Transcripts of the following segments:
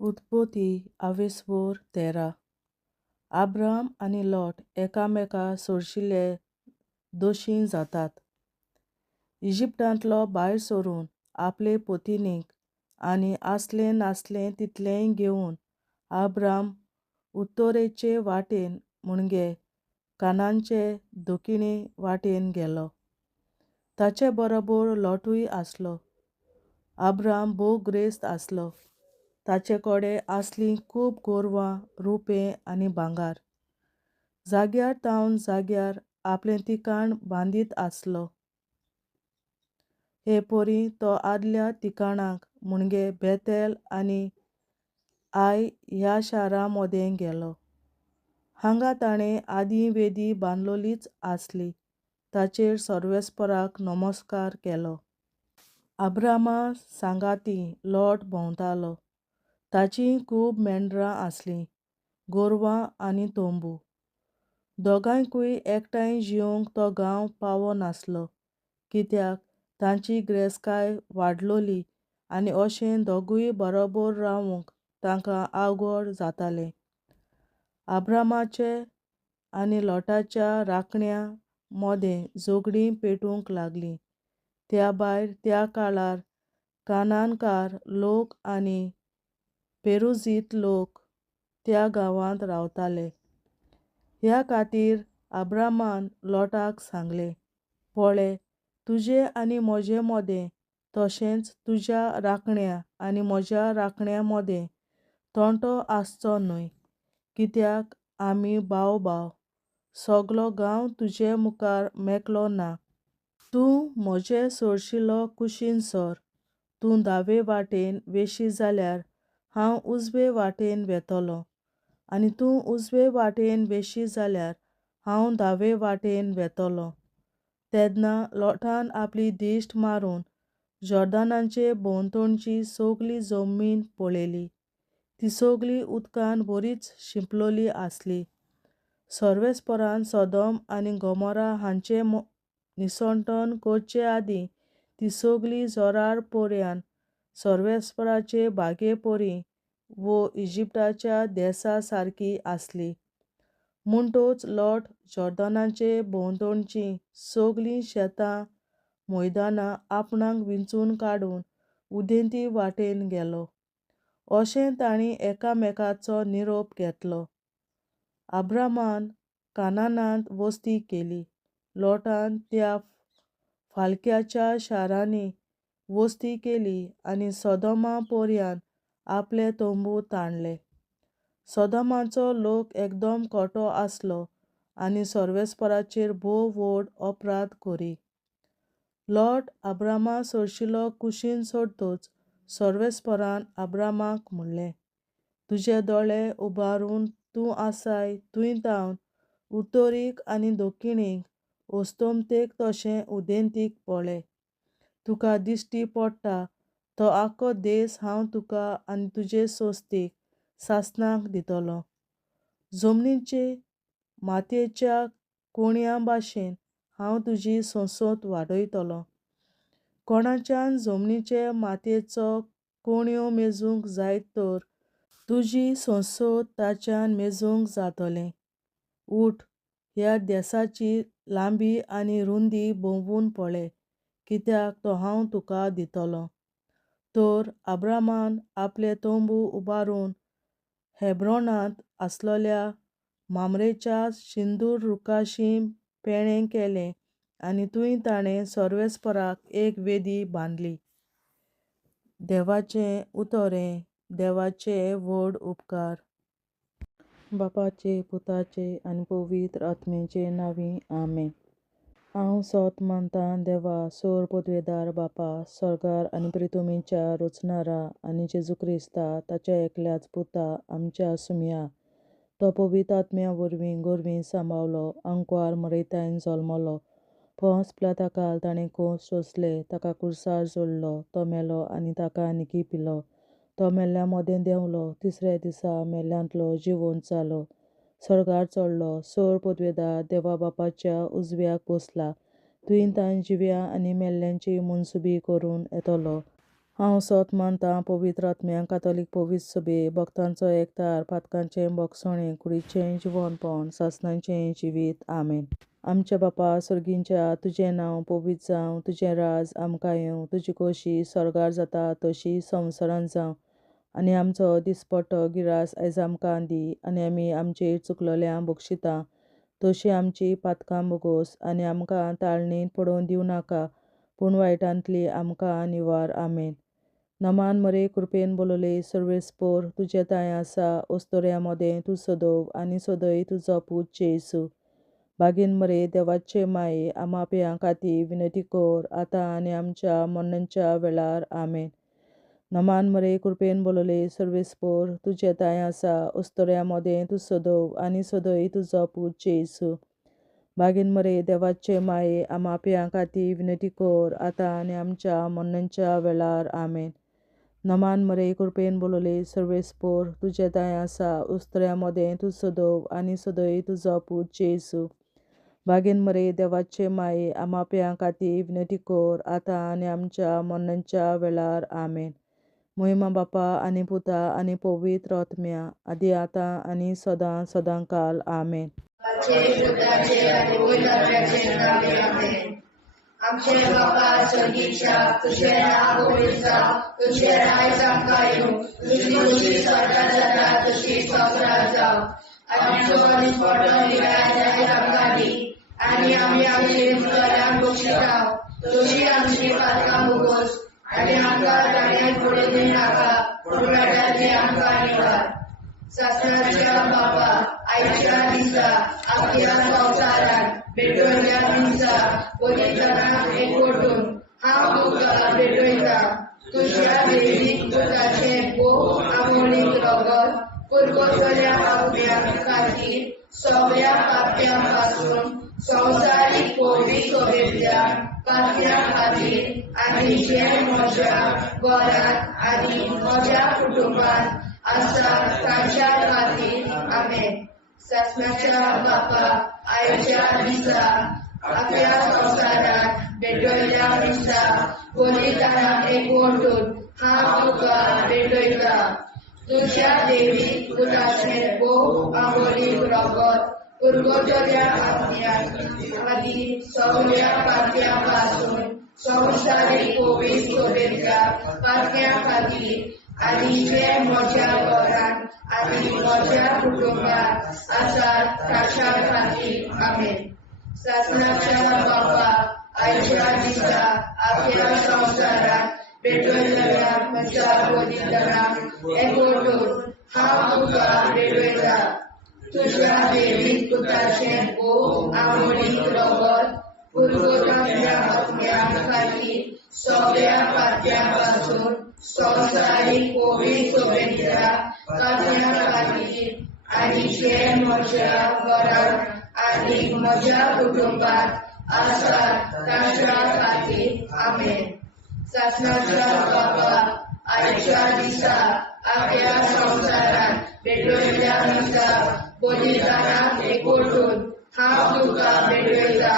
उत्पत्ती 22:13. अब्राम आनी लॉट एकामेका सोडशिल्ले दोशी जातात. इजिप्टांतलो भायर सरून आपले पत्नीक आनी आसलें नासलें तितलेंय घेवन अब्राम उत्तरेचे वाटेन म्हणजे कानानचे दक्षिणे वाटेन गेलो. ताचे बरोबर लॉटूय आसलो. अब्राम भोव गिरेस्त आसलो. ताचे कडेन आसलीं खूब गोरवां, रुपें आनी भांगार. जाग्यार तावन जाग्यार आपलें ठिकाण बांदीत आसलो. हे पोरी तो आदल्या ठिकाणाक म्हणजे बेतेल आनी आय ह्या शारां मोदें गेलो. हांगा ताणें आदीं वेदी बांदलोलीच आसली. ताचेर सर्वेस्पराक नमस्कार केलो. अब्रामा सांगाती लॉट भोंवतालो. ताचीं खूब मेंढरां आसलीं, गोरवां आनी तोंबू. दोगांयकूय एकठांय जिवंक तो गांव पावो नासलो, कित्याक तांची गिरेस्तकाय वाडलोली आनी अशें दोगूय बरोबर रावूंक तांकां आवगड जातालें. अब्रामाचे आनी लॉटाच्या राखण्यां मोदें झगडीं पेटूंक लागलीं. त्या भायर त्या काळार कानानकार लोक आनी पेरुजीत लोक त्या गांवांत रावताले. ह्या खातीर अब्रामान लॉटाक सांगलें, पळय, तुजे आनी म्हजे मोदें तशेंच तुज्या राखण्यां आनी म्हज्या राखण्यां मोदें तोंटो आसचो न्हय, कित्याक आमी भाव भाव. सगलो गांव तुजे मुखार मेकळो ना. तूं म्हजे सोडशिल्लो कुशीन सर. तूं दावे वाटेन वेशी जाल्यार हांव उजवे वाटेन वेतलों, आनी तूं उजवे वाटेन वेशी जाल्यार हांव दावे वाटेन वेतलों. तेन्ना लॉटान आपली दिश्ट मारून जॉर्दानाचे भोंवतणची सगली जमीन पळयली. ती सगली उदकान बरीच शिंपलोली आसली. सर्वेस्परान सदोम आनी गोमोरा हांचें निसंटण करचे आदीं ती सगली जोरार पर्यान सर्वेस्पराचे बागे परी वो इजिप्टाच्या देसा सारकी आसली. म्हणटूच लॉट जॉर्दानाचे भोंवतणचीं सगलीं शेतां मैदानां आपणाक विंचून काडून उदेंती वाटेन गेलो. अशें तांणी एकामेकाचो निरोप घेतलो. अब्रामान कानानांत वस्ती केली. लॉटान त्या फालक्याच्या शारांनी वस्ती केली आनी सदोमा पर्यान आपले तोंबू ताणले. सदोमाचो लोक एकदम खोटो आसलो आनी सर्वेस्पराचेर भोव व्हड अपराध करी. लॉट अब्रामा सोडशिल्लो कुशीन सोडटच सर्वेस्परान अब्रामाक म्हणलें, तुजे दोळे उबारून तूं आसाय थंय तावन उत्तरेक आनी दक्षिणेक अस्तोमतेक तशें उदेंतीक पळय. तुका दिश्टी पडटा तो आख्खो देस हांव तुका आनी तुजे सोंस्तीक सासणाक दितलों. जमनीचे मातयेच्या कोणयां भाशेन हांव तुजी संसत वाडयतलों. कोणाच्यान जमनीचे मातयेचो कोणयो मेजूंक जायत तर तुजी संसत ताच्यान मेजूंक जातलें. उठ, ह्या देसाची लांबी आनी रुंदी भोंवून पळय, कित्याक तो हांव तुका दितलों. तर अब्रामान आपले तोंबू उबारून हेब्रोनांत आसलोल्या मामरेच्या सिंदूर रुखाशीं पेणें केलें आनी थंय ताणें सर्वेस्पराक एक वेदी बांदली. देवाचें उतोरें. देवाचे व्हड उपकार. बापाचे, पुताचे आनी पवित्र आत्म्याचे नांवीं आमेन. हांव सोत मानतां देवा, सोर पदवेदार बापा, सर्गार आनी पृथ्वीच्या रचणारा आनी जेजू क्रिस्ता ताच्या एकल्याच पुता आमच्या सुम्या. तो पवित्र आत्म्या वरवीं गोरवीं सांबाळलो, अंकवार मरयतायन जल्मलो. पोंस पिलाताकाल ताणें खूंस सोंसले, ताका क्रुसार जोडलो. तो मेलो आनी ताका निखिपिलो. तो मेल्ल्या मोदें देंवलो. तिसऱ्या दिसा मेल्ल्यांतलो जिवंत जालो. सर्गार चडलो. सोर पदवेदार देवा बापाच्या उजव्याक बसला. थंय तांय जिव्या आनी मेल्ल्यांची मनसुबी करूंक येतलो. हांव सोत मानतां पवित्र आत्म्याक कातोलीक पवित्र सभे भक्तांचो एकठार पातकांचें भोगसणें कुडीचें जिवनपण सासणाचें जिवीत आमेन. आमच्या बापा सर्गींच्या तुजें नांव पवित्र जावं, तुजें राज आमकां येवं, तुजी खोशी स्वर्गार जाता तशी संवसारांत जावं. आनी आमचो दिसपट्टो गिरास आयज आमकां दी, आनी आमी आमचेर चुकलोल्यांक बक्षिता तशी आमची पातकां बोगोस, आनी आमकां ताळणेंत पडोवन दिवं नाका, पूण वायटांतली आमकां निवार आमेन. नमान मरे कृपेन बोलोले सर्वेस्पोर तुजे ताय आसा, ओस्तोऱ्या मोदें तूं सदोव आनी सदय तुजो पूत जेसू. बागेन मरे देवाचे माये आमाप्यां खातीर विनंती कोर, आतां आनी आमच्या मरणाच्या वेळार आमेन. नमान मरे कृपेन बोलोले सर्वेस्पोर तुजे ताय आसा, ओस्तोऱ्या मोदें तूं सदोव आनी सदय तुजो पूत जेसू. बागेन मरे देवाचे माये आमाप्यां खातीर विनंती कोर, आतां आनी आमच्या मरणाच्या वेळार आमेन. नमान मरे कृपेन बोलोले सर्वेस्पोर तुजे ताय आसा, ओस्तोऱ्या मोदें तूं सदोव आनी सदय तुजो पूत जेसू. बागेन मरे देवाचे माये आमाप्यां खातीर विनंती कोर, आतां आनी आमच्या मरणाच्या वेळार आमेन. महिमा बापा आनी पुता आनी पवित्र आत्म्या, आदी आतां आनी सदां सदांकाल आमेन. आमचे बापा स्वर्गीच्या तुझे नाव पवित्र जावं, तुझे राज आमकां येवं, तुजी खोशी स्वर्गार जाता तशी संवसारांत जावं. आमचो दिसपट्टो गिरास आयज आमकां दी, आनी आमी आमचेर चुकलोल्यांक बक्षिता तशी आमची पातकां बोगोस, आनी आमकां ताळणेंत पडोवन दिवं नाका, पूण वायटांतली आमकां निवार. सासणाच्या बापा आयच्या दिसा आख्या संवसारांत भेटवयल्या दिसा पवित्रांक एकवटून हांव तुका भेटयता. तुज्या दैवीक पुताचें भोव आमोणीक रगत पुरगोटल्या आत्म्या खातीर सगळ्या पाप्यां पासून संवसारीक पवित्र सभेंतल्या पाप्यां खातीर आनी जे म्हज्या घरांत आनी म्हज्या कुटुंबांत आसा तांच्या खातीर आमेन. सासणाच्या बापा आयच्या दिसा आख्या संवसारांत भेटवयल्या दिसा पवित्रांक एकवटून हांव तुका भेटयता. तुज्या दैवीक पुताचें भोव आमोणीक रगत पुरगोटल्या आत्म्या खातीर सगळ्या पाप्यां पासून संवसारीक पवित्र सभेंतल्या पाप्यां खातीर आनी जे म्हज्या घरांत आनी म्हज्या कुटुंबांत आसात तांच्या खातीर आमेन. सासणाच्या बापा आयच्या दिसा आख्या संवसारांत भेटवयल्या म्हज्या पवित्रांक एकवटून हांव तुका भेटयता. तुज्या दैवीक पुताचें भोव आमोणीक रगत पुरगोटल्या आत्म्या खातीर सगळ्या पाप्यां पासून संवसारीक पवित्र सभेंतल्या पाप्यां खातीर आनी जे म्हज्या घरांत आनी म्हज्या कुटुंबांत आसात तांच्या खातीर आमेन. सासणाच्या बापा आयच्या दिसा आख्या संवसारांत भेटवयल्या दिसा पवित्रांक एकवटून हांव तुका भेटयता.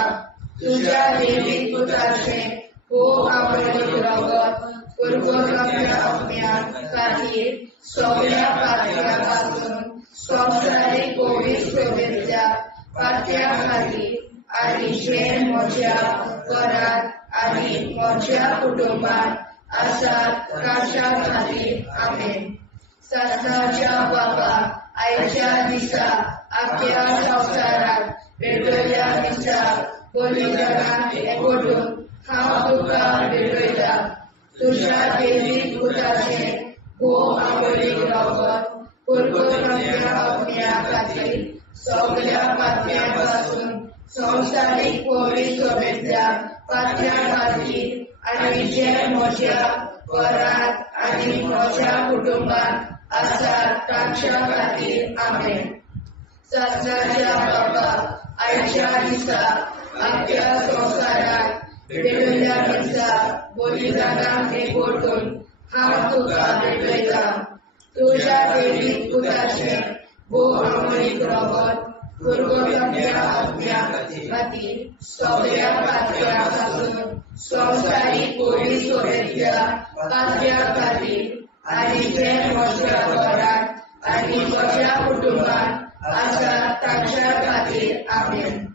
तुज्या दैवीक पुताचें भोव आमोणीक रगत पुरगोटल्या आत्म्या खातीर सगळ्या पाप्यां पासून संवसारीक पवित्र सभेंतल्या पाप्यां खातीर आनी जे म्हज्या घरांत आनी म्हज्या कुटुंबांत आसात तांच्या खातीर आमेन. सासणाच्या बापा आयच्या दिसा आख्या संवसारांत भेटवयल्या दिसा पवित्रांक एकवटून हांव तुका भेटयता. तुज्या दैवीक पुताचें भोव आमोणीक रगत पुरगोटल्या आत्म्या खातीर सगळ्या पाप्यां पासून संवसारीक पवित्र सभेंतल्या पाप्यां खातीर आनी जे म्हज्या घरांत आनी म्हज्या कुटुंबांत आसात तांच्या खातीर आमेन. सासणाच्या बापा आयच्या दिसा आख्या संवसारांत भेटवयल्या दिसा पवित्रांक एकवटून हांव तुका भेटयता. तुज्या दैवीक पुताचें भोव आमोणीक रगत पुरगोटल्या आत्म्या खातीर सगळ्या पाप्यां पासून संवसारीक कोविड सोबेतल्या पातळ्या खातीर आनी जे म्हज्या घरांत आनी म्हज्या कुटुंबात आसा तांच्या खातीर आमेन.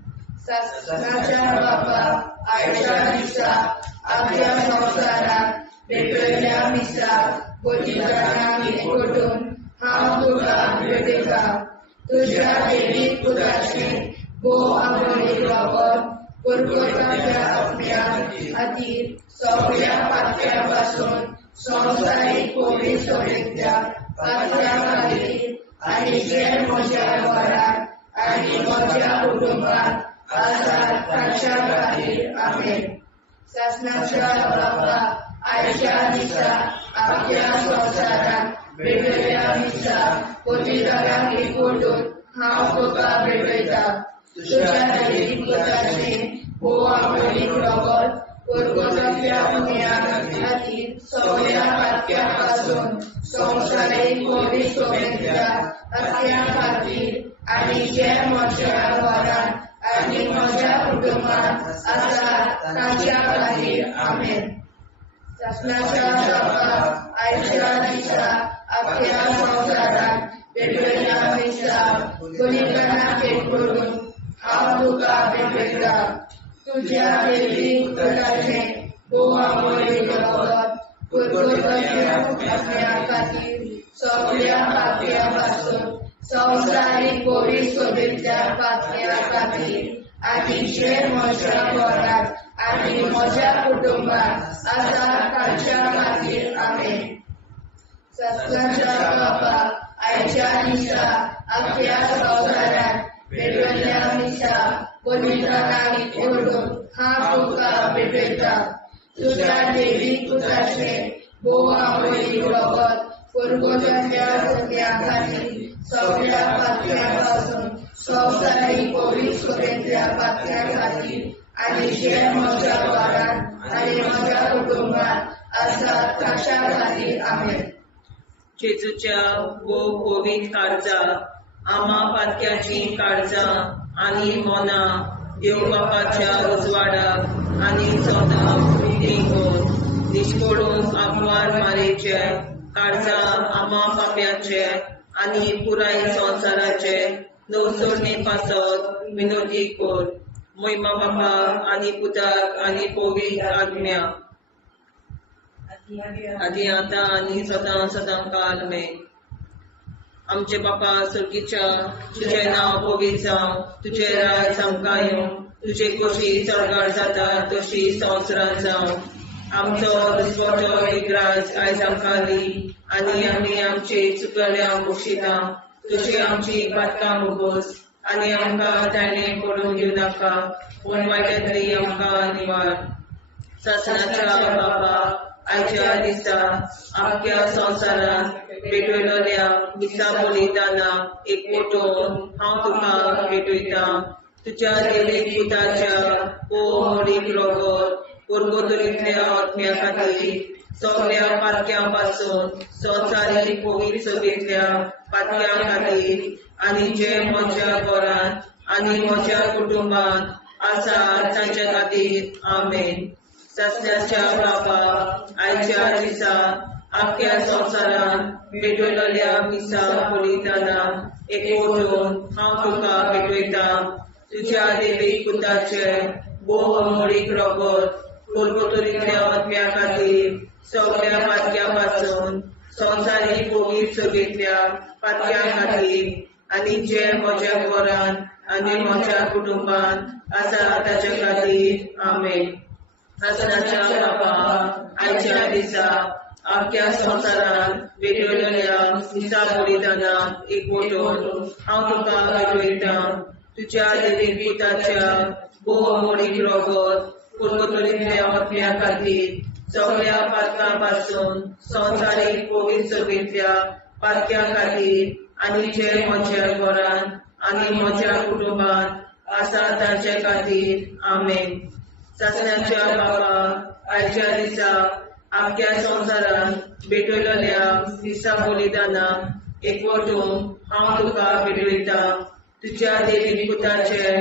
शासनाच्या बापा आयच्या दिसा आपल्या संवसाराक वेगवेगळ्या मिसाक बलिदानाक एकवटून हांव तुका भेटयता. तुज्या देवीक पुताचें भोव आमोलीक रगत परगटाच्या आत्म्या खातीर सगळ्या पातळ्या पासून संवसारीक कोविड सोबेतल्या पातळ्या खातीर आनी जे म्हज्या घरांत आनी म्हज्या कुटुंबात आसा तांच्या खातीर आमेन. शासनाच्या बापा आयच्या दिसा आपल्या संवसाराक वेगवेगळ्या मिसाक बलिदानाक एकवटून हांव तुका भेटयता. तुज्या देवीक पुताचें भोव आमोलीक रगत परगटाच्या आत्म्या खातीर सगळ्या पातळ्या पासून संवसारीक कोविड सोबेतल्या पातळ्या खातीर आनी जे म्हज्या घरांत आनी म्हज्या कुटुंबात आसा तांच्या खातीर आमेन. शासनाच्या बापा आयच्या दिसा आपल्या संवसाराक वेगवेगळ्या मिसाक बलिदानाक एकवटून हांव तुका भेटयता. तुज्या देवीक पुताचें भोव आमोलीक रगत परगटाच्या आत्म्या खातीर सगळ्या पातळ्या पासून संवसारीक कोविड सोबेतल्या पातळ्या खातीर आनी जे म्हज्या घरांत आनी म्हज्या कुटुंबात आसा तांच्या खातीर आमेन. शासनाच्या बापा आयच्या दिसा आपल्या संवसाराक वेगवेगळ्या मिसाक बलिदानाक एकवटून हांव तुका भेटयता. तुज्या देवीक पुताचें भोव आमोलीक रगत परगटाच्या आत्म्या खातीर सगळ्या पातळ्या पासून संवसारीक कोविड सोबेतल्या पातळ्या खातीर आनी जे म्हज्या घरांत आनी म्हज्या कुटुंबात आसा तांच्या खातीर आमेन. जेजूच्या भोव कोविड काळजा आमा पातक्याची काळजां आनी मोना देव बापाच्या उजवाडाक आनी सदां देखून निश्कोडून आग्वार मारेचे काळजा आमा पाप्याचे आनी पुराय संवसाराचे नवसोडणे पासत विनोदी कोर. महिमा बापा आनी पुताक आनी पवित्र आत्म्या आदी आतां आनी सदां सदां काल आमेन. आमचे बापा सुर्गीच्या तुझे नांव पवित्र जावं, तुझे राज आमकां येवं, तुझे कशी चडगाड जाता तशी संवसारांत जावं. आमचो दिसवटो विग्राज आयज आमकां दी आनी आमी आमचे चुकल्यांक बक्षिता. तुजी आमची पातकां मुगोस आनी आमकां ताणें पडूंक दिवं नाका, पूण वायटांतली आमकां निवार. शासनाच्या बापा आयच्या दिसा आख्या संवसारांत भेटयलोल्या मिसा बलिदानाक एकवटून हांव तुका भेटयता. तुज्या देवीक पुताच्या भोव आमोलीक रगत परगटोरींतल्या आत्म्या खातीर सगळ्या पातक्यां पासून संवसारीक कोविड सोबेतल्या पातक्या खातीर आनी जे म्हज्या घरांत आनी म्हज्या कुटुंबात आसा तांच्या खातीर आमेन. शासनाच्या बापा आयच्या दिसा आख्या संवसारांत भेटयलोल्या मिसा बलिदानाक एकवटून हांव तुका भेटयता. तुज्या देवीक पुताचे भोव आमोलीक रगत परगटोरींतल्या आत्म्या खातीर सगळ्या पातक्या पासून संवसारीक कोविड सोबेतल्या पातक्या खातीर आनी जे म्हज्या घरांत आनी म्हज्या कुटुंबात आसा ताच्या खातीर आमेन. शासनाच्या बापा आयच्या दिसा आख्या संवसारांत भेटयलोल्या मिसा बलिदानाक एकवटून हांव तुका भेटयता. तुज्या देवीक पुताच्या भोव आमोलीक रगत परगटोरींतल्या आत्म्या खातीर सगळ्या पातकां पासून संवसारीक कोविड सोबेतल्या पातक्या खातीर आनी जे म्हज्या घरांत आनी म्हज्या कुटुंबात आसा तांचे खातीर आमेन. शासनाच्या बापा आयच्या दिसा आख्या संवसारांत भेटयलोल्या मिसा बलिदानाक एकवटून हांव तुका भेटयता. तुज्या देवीक पुताचे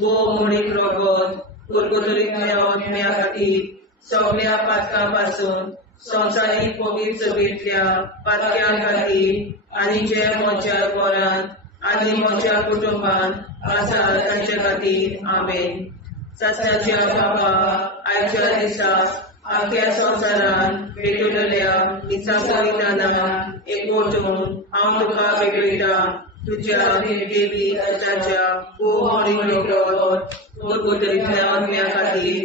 भोव आमोलीक रगत परगटोरींतल्या आत्म्या खातीर सगळ्या पातकापासून संवसारीक पवित्र सभेंतल्या पातक्या खातीर आनी जे म्हज्या घरांत आनी म्हज्या कुटुंबांत आसा तांचे खातीर आमेन. सत्याच्या बाबा, आयच्या दिसा आख्या संवसारान भेटलेल्या दिसा बलिदानान एकवटून हांव तुका भेटयता. तुज्या देवी ताच्या गुरगुतरीतल्या आत्म्या खातीर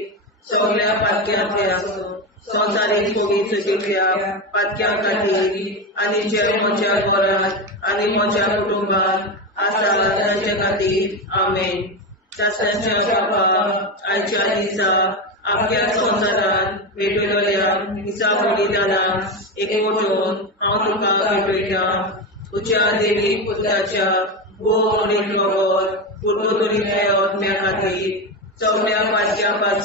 सगळ्या पातक्यांतल्या संवसारीक पवित्र सभेंतल्या पातक्या खातीर आनी जे म्हज्या घरांत आनी म्हज्या कुटुंबांत आसा तांचे खातीर आमेन. शास्त्राच्या बाबा, आयच्या दिसा आख्या संवसारान भेटलेल्या दिसा बलिदानाक एकवटून हांव तुका भेटयता. तुज्या देवी पुत्राच्या गोमडीक रगत गुरगुतरीतल्या आत्म्या खातीर सगळ्या पातक्यां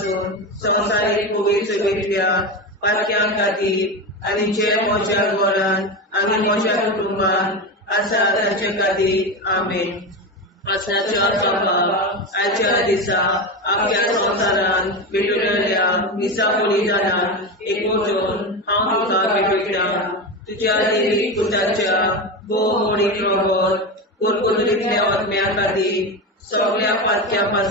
संवसारीक पवित्र सभेंतल्या पातक्यां खातीर आनी जे म्हज्या घरांत आनी म्हज्या कुटुंबांत आसा तांचे खातीर आमेन. आसनाच्या बाबा, आयच्या दिसा आख्या संवसारान भेटलेल्या दिसा बलिदानाक एकवटून हांव तुका भेटयता. तुज्या देवी पुत्राच्या गोमडीक रगत गुरगुतरीतल्या आत्म्या खातीर सगळ्या पातक्यां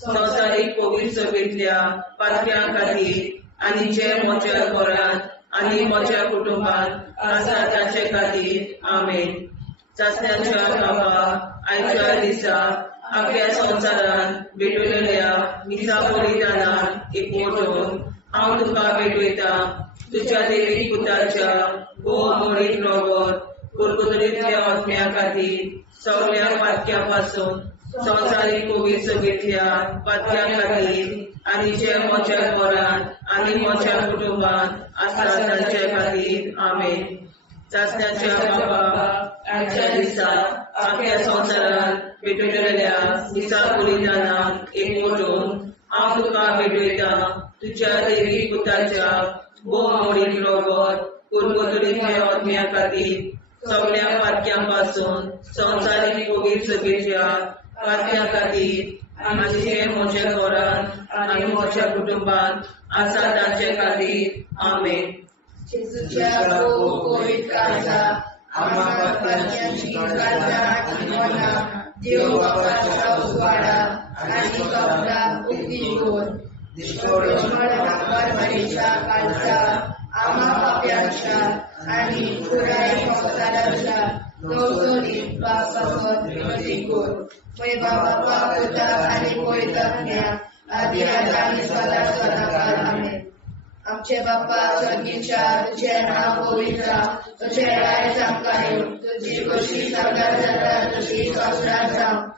संवसारीक पवित्र सभेंतल्या पातक्यां खातीर आनी जे म्हज्या घरांत आनी म्हज्या कुटुंबांत आसा तांचे खातीर आमेन. चाचण्याच्या बाबा, आयच्या दिसा आख्या संवसारान भेटलेल्या दिसा बलिदानाक एकवटून हांव तुका भेटयता. तुज्या देवी पुत्राच्या गोमडीक रगत गुरगुतरीतल्या आत्म्या खातीर सगळ्या पातक्यां संवसारीक पवित्र सभेंतल्या पातक्यां खातीर आनी जे म्हज्या घरांत आनी म्हज्या कुटुंबांत आसा तांचे खातीर आमेन. चाचण्याच्या बाबा, आयच्या दिसा आख्या संवसारान भेटलेल्या दिसा बलिदानाक एकवटून हांव तुका भेटयता. तुज्या देवी पुत्राच्या गोमडीक रगत गुरगुतरीतल्या आत्म्या खातीर सगळ्या पातक्यां संवसारीक पवित्र सभेंतल्या पातक्यां खातीर आनी जे म्हज्या घरांत आनी म्हज्या कुटुंबांत आसा तांचे खातीर आमेन. जेजूच्या पवित्र काळजा आम्हा पातकांची काळजा आनी मना देव बापाच्या उजवाडा आनी कपडा उक्ती दोन परमेच्या काळजा आम्हा पाप्यांच्या आनी पुराय संवसाराच्या गवसणीत बापावर विनंती कर. पळय बाबा पुता आनी पवित्रात्म्या आदी आनी सदा सदाकाळ आमेन. आमचे बापा स्वर्गीच्या तुझे नाव पवित्र तुझे राय आमकां येवं. तुजी कशी सगळ्यात जाता तशी संवसारांत जावं.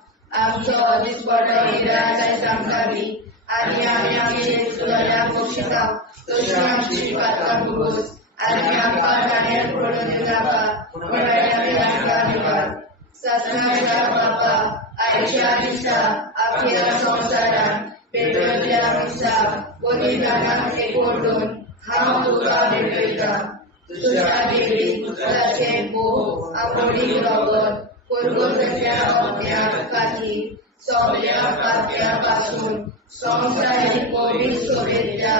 आमचो दिसपडो हिराय जायत आमकां दी आनी आमी आमचे सुदारण्याक बक्षिसां. तशी आमची पातकां भोगोस आनी आमकां गाण्यार पडून नाका पूण आमकां निवार. सत्नाच्या बापा, आयच्या दिसा आख्या संवसारान भेटलेल्या दिसा बलिदानाक एकवटून हांव तुका भेटयता. तुज्या देवी पुत्राचे गोमडीक रगत गुरगुतरीतल्या आत्म्या खातीर सगळ्या पातक्यां संवसारीक पवित्र सभेंतल्या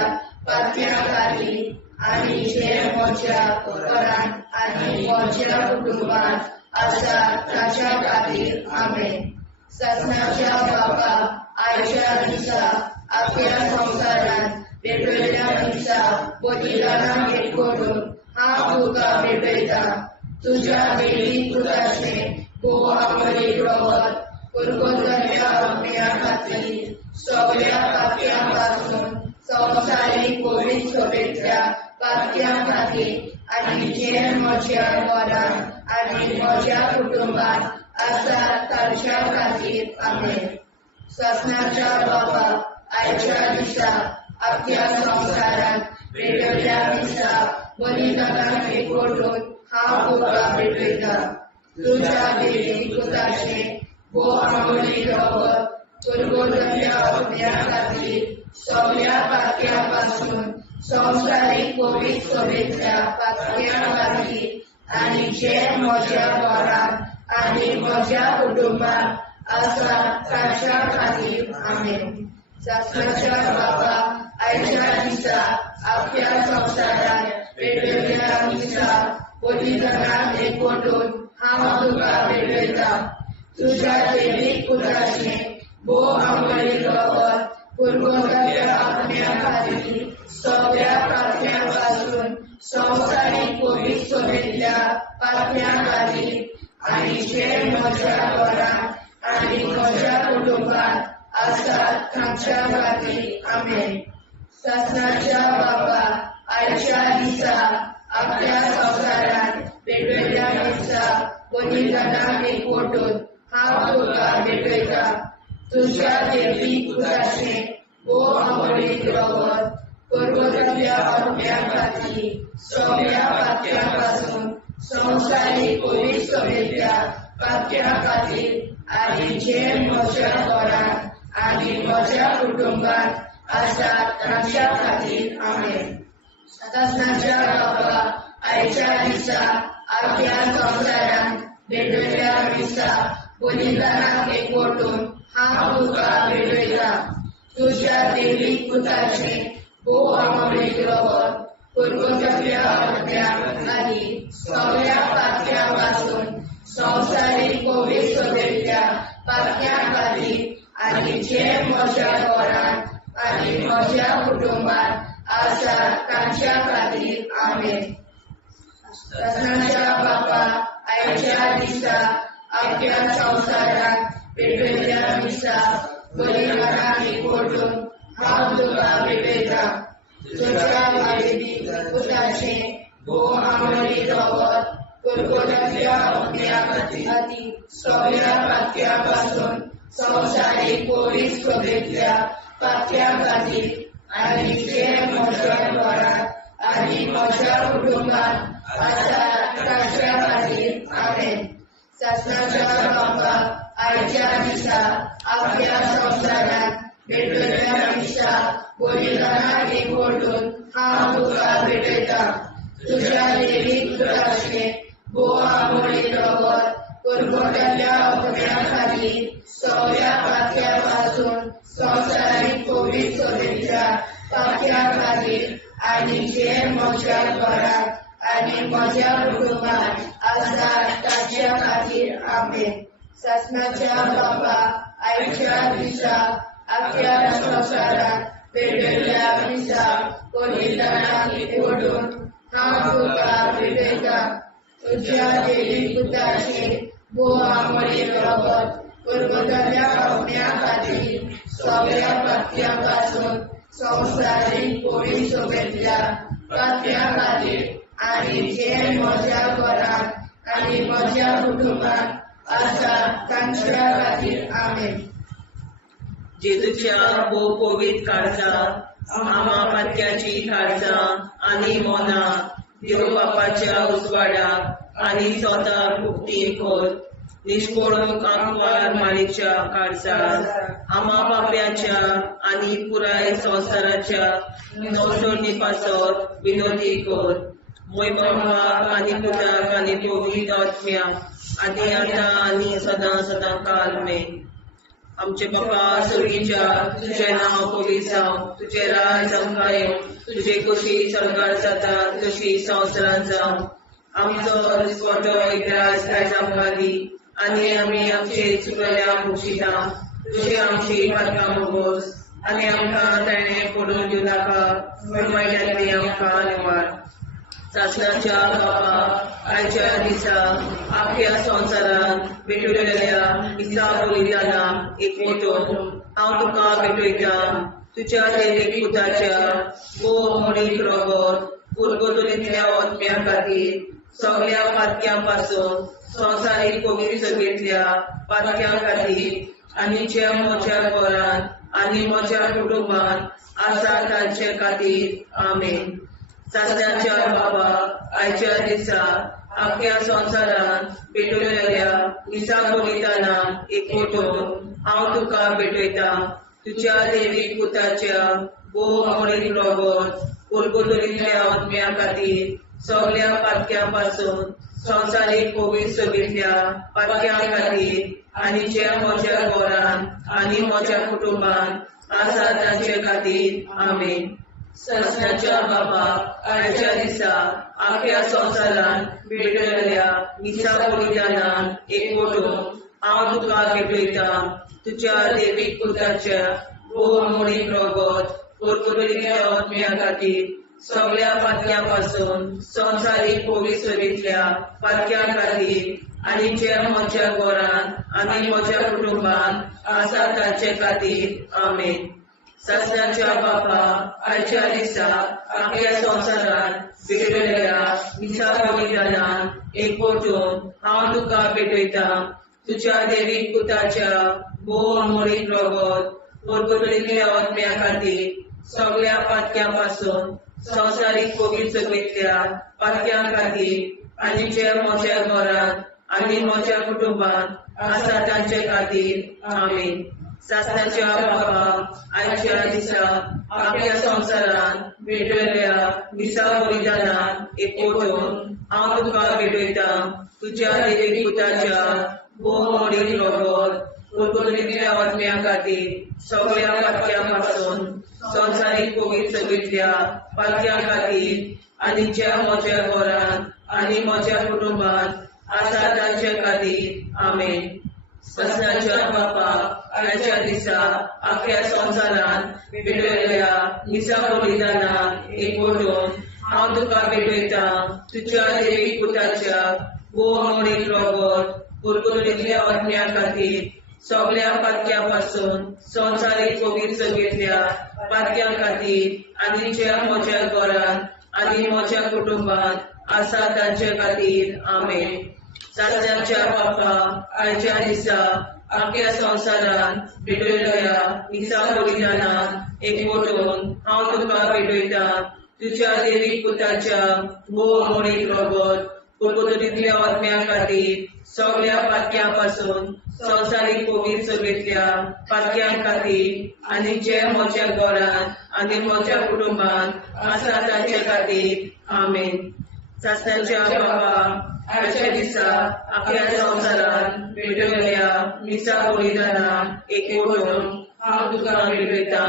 पातक्यां खातीर आनी जे म्हज्या घरांत आनी म्हज्या कुटुंबांत आसा तांच्या खातीर आमेन. सत्नाच्या बापा, आयच्या दिसा आख्या संवसारान भेटलेल्या दिसा बलिदानाक एकवटून हांव तुका भेटयता. तुज्या देवी पुत्राचे गोमडीक रगत गुरगुतरीतल्या आत्म्या खातीर सगळ्या पातक्यां संवसारीक पवित्र सभेंतल्या पातक्यां खातीर आनी जे म्हज्या घरांत आनी म्हज्या कुटुंबांत आसा तांच्या खातीर आमेन. सत्नाच्या बापा, आयच्या दिसा आख्या संवसारान भेटलेल्या दिसा बलिदानाक एकवटून हांव तुका भेटयता. तुज्या देवी पुत्राचे गोमडीक रगत गुरगुतरीतल्या आत्म्या खातीर सगळ्या पातक्यां संवसारीक पवित्र सभेंतल्या पातक्यां खातीर आनी जे म्हज्या घरांत आनी म्हज्या कुटुंबांत आसा तांच्या खातीर आमेन. सत्नाच्या बापा, आयच्या दिसा अख्ख्या संवसारात वेगवेगळ्या दिसा बलिदानाक एकवटून हांव तुका भेटयता. तुझ्या दैवीक पुताचे भोव आंबोळी रगत पुरवताच्या आत्म्या खातीर सगळ्या पात्यां पासून संवसारीक पवित्र सभेंतल्या पात्यां खातीर आनी जे म्हज्या घरांत आनी म्हज्या कुटुंबांत आसात तांच्या खातीर आमेन. शासनाच्या बाबा आयच्या दिसा अख्ख्या संवसारात वेगवेगळ्या दिसा बलिदानाक एकवटून हांव तुका भेटयता. तुझ्या दैवीक पुताचे भोव आंबोळी रगत पुरवताच्या आत्म्या खातीर सगळ्या पात्यां पासून संवसारीक पवित्र सभेंतल्या पात्यां खातीर आनी जे म्हज्या घरांत आनी म्हज्या कुटुंबांत आसात तांच्या खातीर आमेन. शासनाच्या बाबा आयच्या दिसा अख्ख्या संवसारात वेगवेगळ्या दिसा बलिदानाक एकवटून हांव तुका भेटयता. तुझ्या दैवीक पुताचे भोव आंबोळी रगत पुरवताच्या आत्म्या खातीर सगळ्या पात्यां पासून संवसारीक पवित्र सभेंतल्या पात्यां खातीर आनी जे म्हज्या घरांत आनी म्हज्या कुटुंबांत आसात तांच्या खातीर आमेन. शासनाच्या बाबा आयच्या दिसा अख्ख्या संवसारात वेगवेगळ्या दिसा बलिदानाक एकवटून हांव तुका भेटयता. तुझ्या दैवीक पुताचे भोव आंबोळी रगत पुरवताच्या आत्म्या खातीर सगळ्या पात्यां पासून संवसारीक पवित्र सभेंतल्या पात्यां खातीर आनी जे म्हज्या घरांत आनी म्हज्या कुटुंबांत आसात तांच्या खातीर आमेन. शासनाच्या बाबा आयच्या दिसा अख्ख्या संवसारात वेगवेगळ्या दिसा बलिदानाक एकवटून हांव तुका भेटयता. तुझ्या दैवीक पुताचे भोव आंबोळी रगत पुरवताच्या आत्म्या खातीर सगळ्या पात्यां पासून संवसारीक पवित्र सभेंतल्या पात्यां खातीर आनी जे म्हज्या घरांत आनी म्हज्या कुटुंबांत आसात तांच्या खातीर आमेन. शासनाच्या बाबा आयच्या दिसा अख्ख्या संवसारात वेगवेगळ्या दिसा बलिदानाक एकवटून हांव तुका भेटयता. तुझ्या दैवीक पुताचे भोव आंबोळी रगत पुरवताच्या आत्म्या खातीर सगळ्या पात्यां पासून संवसारीक पवित्र सभेंतल्या पात्यां खातीर आनी जे म्हज्या घरांत आनी म्हज्या कुटुंबांत आसात तांच्या खातीर आमेन. जेजूच्या भोव पवित्र काळजांत आम्हा पात्याची काळजां आनी मोनां देव बापाच्या उजवाडाक आनी स्वता मुक्ती कर. निष्पळूक आंकवार माळेच्या काळजांत आम्हा पाप्याच्या आनी पुराय संवसाराच्या नवसोडणी पासत विनोदी कर. मोय बापाक आनी पुताक आनी पवित्र आत्म्या आदी आतां आनी सदां सदां काल मेन. आमचे बापा सर्गीच्या तुझें नांव पवित्र जावं. तुजें राज आमकां येवं. तुजे कशी सरकार जाता तशी संवसारांत जावं. आमचो दिसवटो एकदांच आयज आमकां दी आनी आमी आमचे चुकल्यांक मुक्षिता. तुजी आमची पातकां भोगोस आनी आमकां ताणें पडून दिवं नाका पूण वायटांतली आमकां निवार. शासनाच्या बाबा आयच्या दिसा अख्ख्या संवसारांत भेटलेल्या दिसा बलिदानाक एकवटून हांव तुका भेटयता. तुज्या दैवीक पुताच्या भोव आंबोळी रगत पुरवताच्या आत्म्या खातीर सगळ्या पात्यां पासून संवसारीक पवित्र सभेंतल्या पात्यां खातीर आनी जे म्हज्या घरांत आनी म्हज्या कुटुंबांत आसात तांचे खातीर आमेन. शासनाच्या बाबा आयच्या दिसा अख्ख्या संवसारांत भेटलेल्या दिसा बलिदानाक एकवटून हांव तुका भेटयता. तुज्या दैवीक पुताच्या भोव आंबोळी रगत पुरवताच्या आत्म्या खातीर सगळ्या पात्यां पासून संवसारीक पवित्र सभेंतल्या पात्यां खातीर आनी जे म्हज्या घरांत आनी म्हज्या कुटुंबांत आसा तांचे खातीर आमेन. सस्नाच्या बापाक आयच्या दिसा आख्या संवसारान भेटलेल्या मिसा बलिदानान एकवटून हांव तुका भेटयता तुज्या देवीक पुताच्या बहुमोडीक रगत परतुलिल्ल्या आत्म्या खातीर सगळ्या पातक्यां पासून संवसारीक पवित्रतेंतल्या पातक्यां खातीर आनी जे म्हज्या घरान आनी म्हज्या कुटुंबान आसा तांचे खातीर आमेन. सस्नाच्या बापा आयच्या दिसा आख्या संवसारान भेटलेल्या मिसा बलिदानान एकवटून हांव तुका भेटयता तुज्या देवीक पुताच्या बहुमोडीक रगत परतुलिल्ल्या आत्म्या खातीर सगळ्या पातक्यां पासून संवसारीक पवित्रतेंतल्या पातक्यां खातीर आनी जे म्हज्या घरान आनी म्हज्या कुटुंबान आसा तांचे खातीर आमेन. सस्नाच्या बापा आयच्या दिसा आख्या संवसारान भेटलेल्या मिसा बलिदानान एकवटून हांव तुका भेटयता तुज्या देवीक पुताच्या बहुमोडीक रगत परतुलिल्ल्या आत्म्या खातीर सगळ्या पातक्यां पासून संवसारीक पवित्रतेंतल्या पातक्यां खातीर आनी ज्या म्हज्या घरान आनी म्हज्या कुटुंबान आसा तांचे खातीर आमेन. सस्नाच्या बापा आयच्या दिसा आख्या संवसारान भेटलेल्या मिसा बलिदानान एकवटून हांव तुका भेटयता तुज्या देवीक पुताच्या बहुमोडीक रगत परतुलिल्ल्या आत्म्या खातीर सगळ्या पातक्यां पासून संवसारीक पवित्रतेंतल्या पातक्यां खातीर आनी ज्या म्हज्या घरान आनी म्हज्या कुटुंबान आसा तांचे खातीर आमेन. सस्नाच्या बापा आयच्या दिसा आख्या संवसारान भेटलेल्या मिसा बलिदानान एकवटून हांव तुका भेटयता तुज्या देवीक पुताच्या बहुमोडीक रगत परतुलिल्ल्या आत्म्या खातीर सगळ्या पातक्यां पासून संवसारीक पवित्रतेंतल्या पातक्यां खातीर आनी जे म्हज्या घरान आनी म्हज्या कुटुंबान आसा तांचे खातीर आमेन. सस्नाच्या बापा आयच्या दिसा आख्या संवसारान भेटलेल्या मिसा बलिदानान एकवटून हांव तुका भेटयता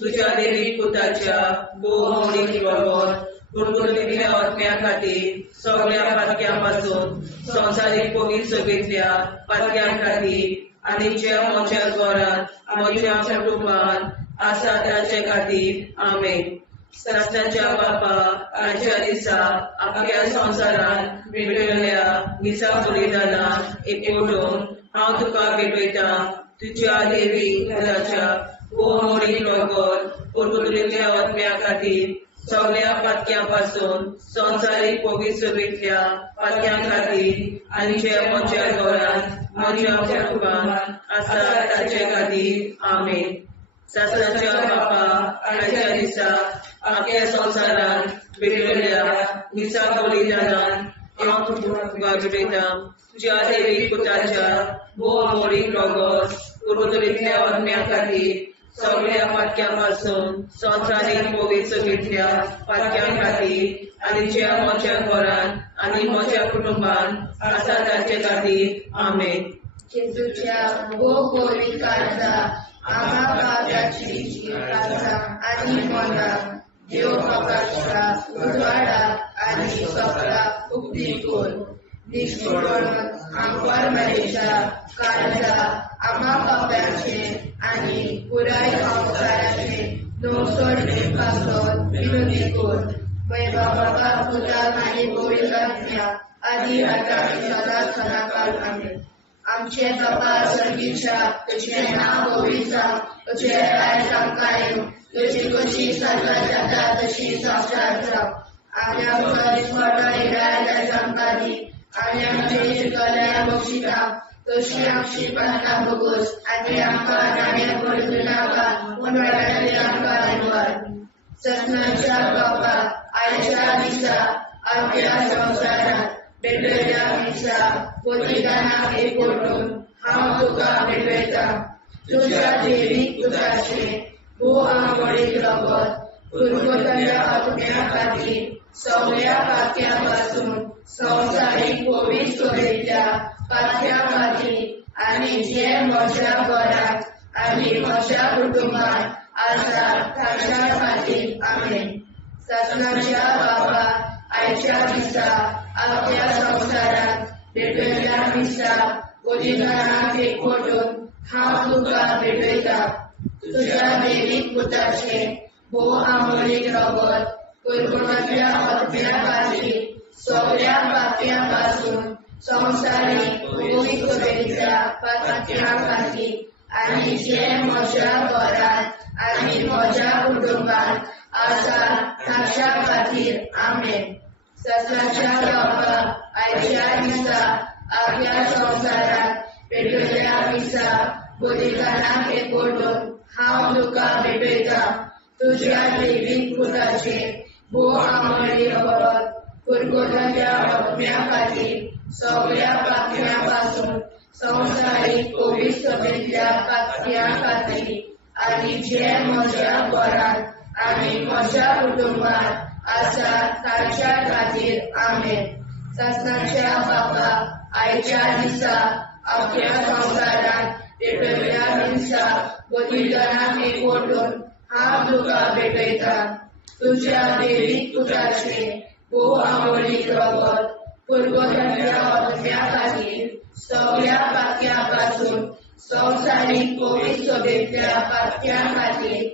तुज्या देवीक पुताच्या बहुमोडीक रगत परतुलिल्ल्या आत्म्या खातीर सगळ्या पातक्यां पासून संवसारीक पवित्रतेंतल्या पातक्यां खातीर आनी जे म्हज्या घरान म्हज्या कुटुंबान आसा तांचे खातीर आमेन. सस्नाच्या बापा आयच्या दिसा आख्या संवसारान भेटलेल्या मिसा बलिदानान एकवटून हांव तुका भेटयता तुज्या देवीक पुताच्या बहुमोडीक रगत परतुलिल्ल्या आत्म्या खातीर सगळ्या पातक्यां पासून संवसारीक पवित्रतेंतल्या पातक्यां खातीर आनी जे म्हज्या घरान म्हज्या कुटुंबान आसा तांचे खातीर आमेन. सस्नाच्या बापा आयच्या दिसा आख्या संवसारान भेटलेल्या मिसा बलिदानान हांव तुका भेटयता तुज्या देवीक पुताच्या बहुमोडीक रगत परतुलिल्ल्या आत्म्या खातीर सगळ्या पातक्यां पासून संवसारीक पवित्रतेंतल्या पातक्यां खातीर आनी जे म्हज्या घरान आनी म्हज्या कुटुंबान आसा तांचे खातीर आमेन. जेजूच्या पवित्र काळजा आम्हा पापाची काळजा आनी मना देव बापाच्या उजवाडात आनी सपनात उक्ती कर. निष्ठुरण आमकां मेळच्या काळजा आम्हा पाप्याचे आनी पुराय संवसाराचे नवसोडणे पासत विनंती कर. बाबा पुता आनी पवित्र आत्म्या आदी आतां आनी सदांच सदांकाळ आमेन. आमचे तपास सर्गीच्या तुझे नाव पवित्र तुझे राय आमकां तुझी कशी सजा जाता तशी संसार जाव. आनी आमकां दिसपट्टा राय आमकां दी आनी आमचे शिकल्या बक्षिता तशी आमची प्रार्थना भोगोस आनी आमकां नाण्या पडूं नाका पूण वायटांतल्यान आमकां वाचवार. सस्नाच्या बापा आयच्या दिसा आख्या संवसारात भेटलेल्या मिसा बलिदानाक एकवटून हांव तुका भेटयता तुज्या देवीक पुताचे बहुमोडीक रगत परतुलिल्ल्या आत्म्या खातीर सगळ्या पातक्यां पासून संवसारीक पवित्रतेंतल्या पातक्यां खातीर आनी जे म्हज्या घराक आनी म्हज्या कुटुंबात आसा ताच्या खातीर आमेन. ससनाच्या बाबा आयच्या दिसा आपल्या संवसारात भेटयल्या दिसा बलिदानाक एकवटून हांव तुका भेटयता. तुज्या दैवीक पुताचे भोव आमोलीक रगत कुरकुरांतल्या आत्म्या खातीर सगळ्या पापयां पासून संवसारीक पवित्रतेच्या पातक्या खातीर आनी जे म्हज्या घरांत आनी म्हज्या कुटुंबात आसा ताच्या खातीर आमेन. ससनाच्या बाबा आयच्या दिसा आपल्या संवसारात भेटयल्या दिसा बलिदानाक एकवटून हांव तुका भेटयता. तुज्या दैवीक पुताचे भोव आमोली रगत कुरकुरांतल्या आत्म्या खातीर सगळ्या पापयां पासून संवसारीक पवित्रतेच्या पातक्या खातीर आनी जे म्हज्या घरांत आनी म्हज्या कुटुंबात आसा ताच्या खातीर आमेन. ससनाच्या बाबा आयच्या दिसा आपल्या संवसारात भेटयल्या दिसा बलिदानाक एकवटून हांव तुका भेटयता. तुज्या दैवीक पुताचे भोव आमोलीक रगत कुरकुरांतल्या आत्म्या खातीर सगळ्या पापयां पासून संवसारीक पवित्रतेच्या पातक्या खातीर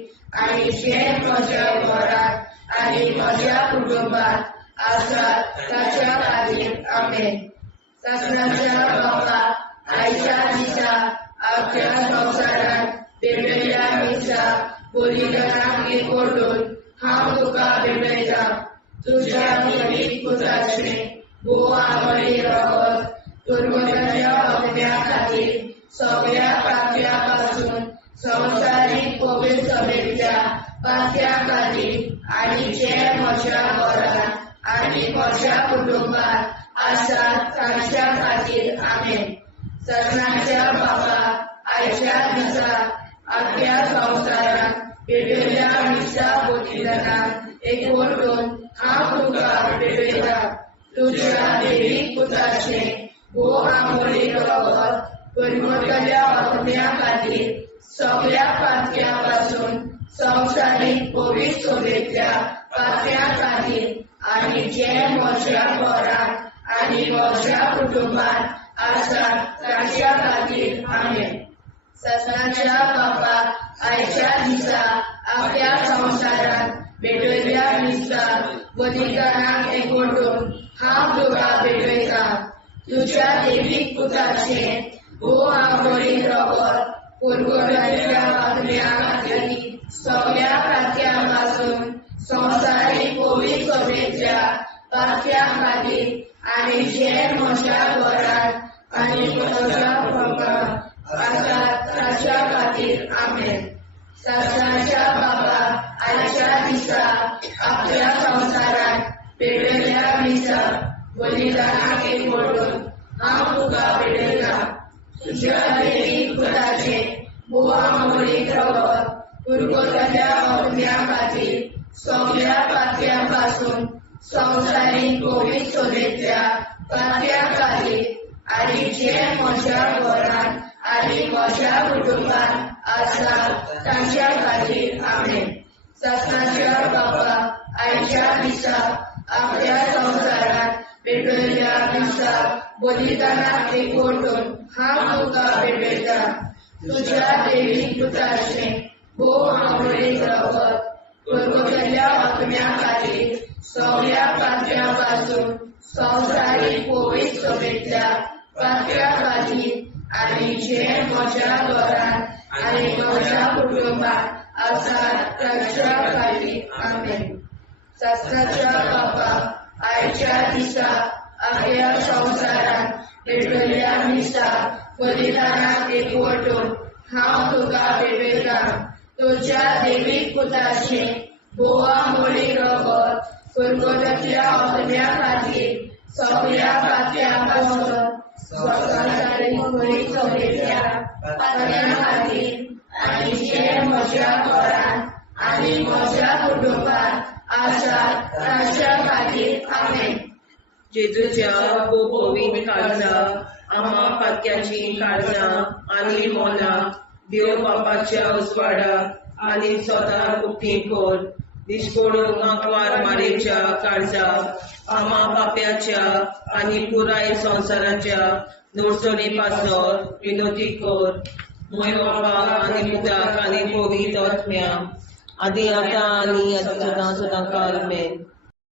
आनी जे म्हज्या घरांत आनी म्हज्या कुटुंबात आसा ताच्या खातीर आमेन. ससनाच्या बाबा आयच्या दिसा आपल्या संवसारात भेटयल्या दिसा बलिदानाक एकवटून हांव तुका भेटयता. तुज्या दैवीक पुताचे भोव आमोली रगत कुरकुरांतल्या आत्म्या खातीर सगळ्या पापयां पासून संवसारीक पवित्रतेच्या पातक्या खातीर आनी जे म्हज्या घरांत आनी म्हज्या कुटुंबात आसा ताच्या खातीर आमेन. ससनाच्या बाबा आयच्या दिसा आपल्या संवसारात भेटयल्या दिसा बलिदानाक एकवटून हांव तुका भेटयता. तुज्या दैवीक पुताचे भोव आमोली रगत कुरकुरांतल्या आत्म्या खातीर सगळ्या पापयां पासून संवसारीक पवित्रतेच्या पातक्या खातीर आनी जे म्हज्या घरांत आनी म्हज्या कुटुंबात आसा ताच्या खातीर आमेन. ससनाच्या बाबा आयच्या दिसा आपल्या संवसारात भेटयल्या दिसा बलिदानाक एकवटून हांव तुका भेटयता. तुज्या दैवीक पुताचे भोव आमोली रगत कुरकुरांतल्या आत्म्या खातीर सगळ्या पापयां पासून संवसारीक पवित्रतेच्या पातक्या खातीर आनी जे म्हज्या घरांत आनी म्हज्या कुटुंबात आसा ताच्या खातीर आमेन. ससनाच्या बाबा आयच्या दिसा आपल्या संवसारात भेटयल्या दिसा बलिदानाक एकवटून हांव तुका भेटयता. तुज्या दैवीक पुताचे भोव आमोली रगत कुरकुरांतल्या आत्म्या खातीर सगळ्या पापयां पासून संवसारीक पवित्रतेच्या पातक्या खातीर आनी जे म्हज्या घरांत आनी म्हज्या कुटुंबात आसा ताच्या खातीर आमेन. ससनाच्या बाबा आयच्या दिसा आपल्या संवसारात भेटयल्या दिसा बलिदानाक एकवटून हांव तुका भेटयता. तुज्या दैवीक पुताचे भोव आमोली रगत कुरकुरांतल्या आत्म्या खातीर सगळ्या पापयां पासून संवसारीक पवित्रतेच्या पातक्या खातीर आनी जे म्हज्या घरांत आनी म्हज्या कुटुंबात आसा ताच्या खातीर आमेन. ससनाच्या बाबा आयच्या दिसा आपल्या संवसारात भेटयल्या दिसा बलिदानाक एकवटून हांव तुका भेटयता. तुज्या दैवीक पुताचे भोव आमोली रगत कुरकुरांतल्या आत्म्या खातीर सगळ्या पापयां पासून संवसारीक पवित्रतेच्या पातक्या खातीर आनी जे म्हज्या घरांत आनी म्हज्या कुटुंबात आसा ताच्या खातीर आमेन. जेजूच्या पवित्र काळजा आम्हा पातक्याची काळजा आनी मोना देव बापाच्या उजवाडाक आनी स्वता कुठी कोर दिसकोडूंक आंकवार मारेच्या काळजाक आमा पाप्याच्या आनी पुराय संवसाराच्या नोर्सोनी पासोर विनोदी कोर मोय बापा आनी पुताक आनी पवित्र आत्म्या आदी आतां आनी सदां सदां काल आमेन.